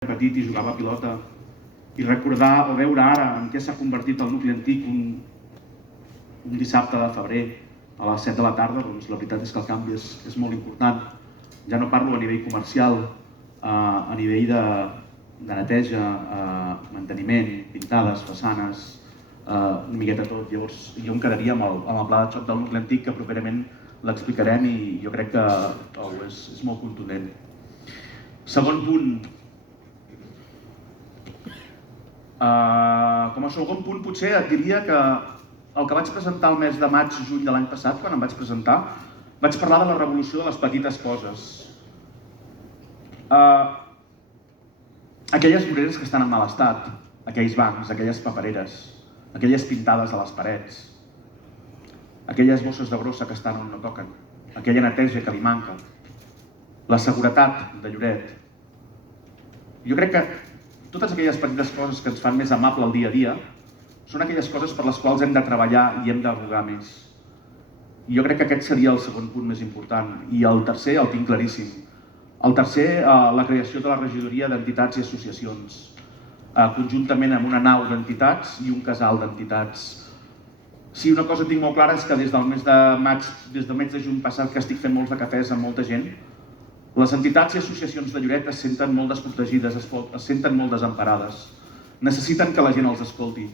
petit i jugava a pilota, i recordar o veure ara en què s'ha convertit el nucli antic un dissabte de febrer a les 7 de la tarda, doncs la veritat és que el canvi és molt important. Ja no parlo a nivell comercial, a nivell de neteja, manteniment, pintades, façanes, una miqueta tot. Llavors jo em quedaria amb el pla de xoc del nucli antic, que properament l'explicarem i jo crec que és molt contundent. Segon punt. Com a segon punt potser et diria que el que vaig presentar el mes de maig-juny de l'any passat, quan em vaig presentar, vaig parlar de la revolució de les petites coses. Aquelles voreres que estan en mal estat, aquells bancs, aquelles papereres, aquelles pintades a les parets, aquelles bosses de brossa que estan on no toquen, aquella neteja que li manca, la seguretat de Lloret. Jo crec que totes aquelles petites coses que ens fan més amable el dia a dia són aquelles coses per les quals hem de treballar i hem d'advocar més. I jo crec que aquest seria el segon punt més important. I el tercer el tinc claríssim. El tercer, la creació de la regidoria d'entitats i associacions, conjuntament amb una nau d'entitats i un casal d'entitats. Si una cosa tinc molt clara és que des del mes de maig, des del mes de juny passat, que estic fent molts de cafès amb molta gent, les entitats i associacions de Lloret es senten molt desprotegides, es senten molt desemparades. Necessiten que la gent els escolti.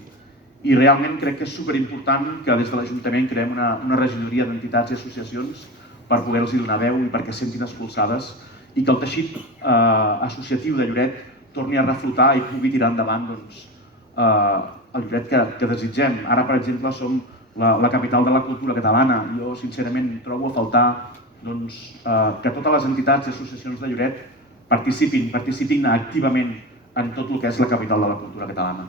I realment crec que és superimportant que des de l'Ajuntament creem una regidoria d'entitats i associacions per poder-los donar veu i perquè es sentin expulsades i que el teixit associatiu de Lloret torni a reflotar i pugui tirar endavant el Lloret que desitgem. Ara, per exemple, som la capital de la cultura catalana. Jo, sincerament, trobo a faltar que totes les entitats i associacions de Lloret participin activament en tot el que és la capital de la cultura catalana.